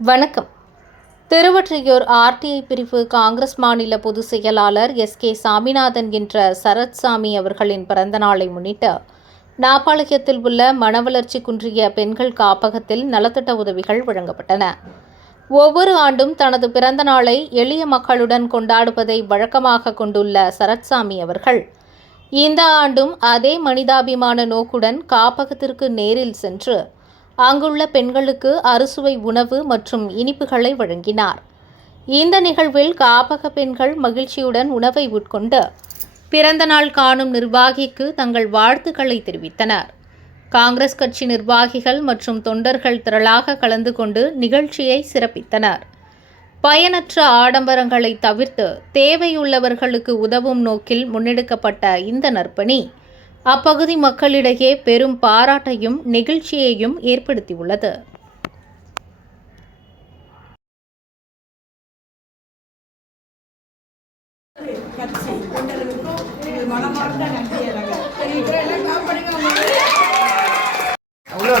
வணக்கம். திருவொற்றியூர் ஆர்டிஐ பிரிவு காங்கிரஸ் மாநில பொதுச் செயலாளர் எஸ்.கே. சாமிநாதன் என்ற சரத்சாமி அவர்களின் பிறந்தநாளை முன்னிட்டு நாப்பாளையத்தில் உள்ள மனவளர்ச்சி குன்றிய பெண்கள் காப்பகத்தில் நலத்திட்ட உதவிகள் வழங்கப்பட்டன. ஒவ்வொரு ஆண்டும் தனது பிறந்த நாளை எளிய மக்களுடன் கொண்டாடுவதை வழக்கமாக கொண்டுள்ள சரத்சாமி அவர்கள் இந்த ஆண்டும் அதே மனிதாபிமான நோக்குடன் காப்பகத்திற்கு நேரில் சென்று அங்குள்ள பெண்களுக்கு அறுசுவை உணவு மற்றும் இனிப்புகளை வழங்கினார். இந்த நிகழ்வில் காப்பக பெண்கள் மகிழ்ச்சியுடன் உணவை உட்கொண்டு பிறந்த நாள் காணும் நிர்வாகிக்கு தங்கள் வாழ்த்துக்களை தெரிவித்தனர். காங்கிரஸ் கட்சி நிர்வாகிகள் மற்றும் தொண்டர்கள் திரளாக கலந்து கொண்டு நிகழ்ச்சியை சிறப்பித்தனர். பயனற்ற ஆடம்பரங்களை தவிர்த்து தேவையுள்ளவர்களுக்கு உதவும் நோக்கில் முன்னெடுக்கப்பட்ட இந்த நற்பணி அப்பகுதி மக்களிடையே பெரும் பாராட்டையும் நெகிழ்ச்சியையும் ஏற்படுத்தியுள்ளது. உள்ள